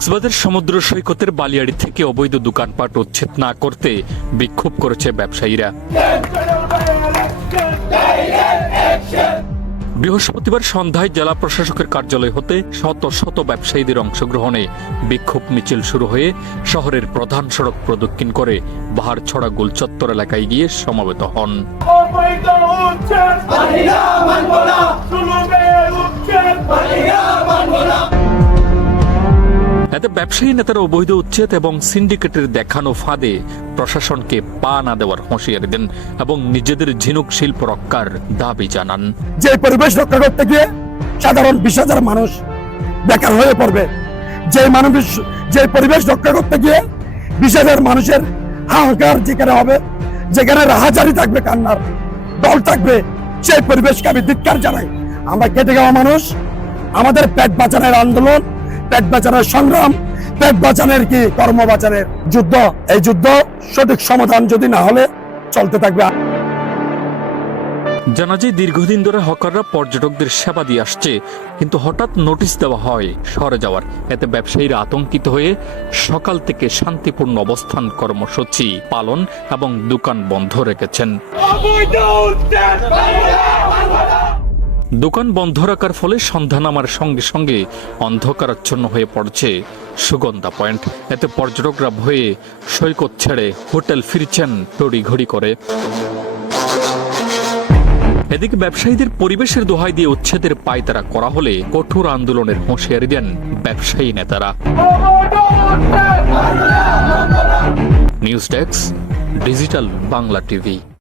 কক্সবাজার সমুদ্র সৈকতের বালিয়াড়ি থেকে অবৈধ দোকানপাট উচ্ছেদ না করতে বিক্ষোভ করেছে ব্যবসায়ীরা। বৃহস্পতিবার সন্ধ্যায় জেলা প্রশাসকের কার্যালয় হতে শত শত ব্যবসায়ীদের অংশগ্রহণে বিক্ষোভ মিছিল শুরু হয়ে শহরের প্রধান সড়ক প্রদক্ষিণ করে বাহারছড়া গুলচত্বর এলাকায় গিয়ে সমবেত হন। এতে ব্যবসায়ী নেতারা অবৈধ উচ্ছেদ এবং সিন্ডিকেটের দেখানো ফাঁদে প্রশাসনকে পা না দেওয়ার হুঁশিয়ারি দেন এবং নিজেদের ঝিনুক শিল্প রক্ষার দাবি জানান। যে পরিবেশ রক্ষা করতে গিয়ে সাধারণ বিশ হাজার মানুষ বেকার হয়ে পড়বে, যে মানুষ, যে পরিবেশ রক্ষা করতে গিয়ে বিশ হাজার মানুষের হাহাকার যেখানে হবে, যেখানে রাহাজারি থাকবে, কান্নার দল থাকবে, সেই পরিবেশকে আমি ধিক্কার জানাই। আমরা কেটে যাওয়া মানুষ, আমাদের পেট বাঁচানোর আন্দোলন পেট বাঁচানোর সংগ্রাম পেট বাঁচানোর কি কর্ম বাঁচানোর যুদ্ধ? এই যুদ্ধ সঠিক সমাধান যদি না হলে চলতে থাকবে। জানা যায় দীর্ঘদিন ধরে হকাররা পর্যটকদের সেবা দিয়ে আসছে কিন্তু হঠাৎ নোটিশ দেওয়া হয় সরে যাওয়ার। এতে ব্যবসায়ীরা আতঙ্কিত হয়ে সকাল থেকে শান্তিপূর্ণ অবস্থান কর্মসূচি পালন এবং দোকান বন্ধ রেখেছেন। দোকান বন্ধ রাখার ফলে সন্ধ্যা নামার সঙ্গে সঙ্গে অন্ধকারাচ্ছন্ন হয়ে পড়ছে সুগন্ধা পয়েন্ট। এতে পর্যটকরা ভয়ে সৈকত ছেড়ে হোটেল ফিরছেন তড়িঘড়ি করে। এদিকে ব্যবসায়ীদের পরিবেশের দোহাই দিয়ে উচ্ছেদের পায়তারা করা হলে কঠোর আন্দোলনের হুঁশিয়ারি দেন ব্যবসায়ী নেতারা। News desk, digital Bangla TV.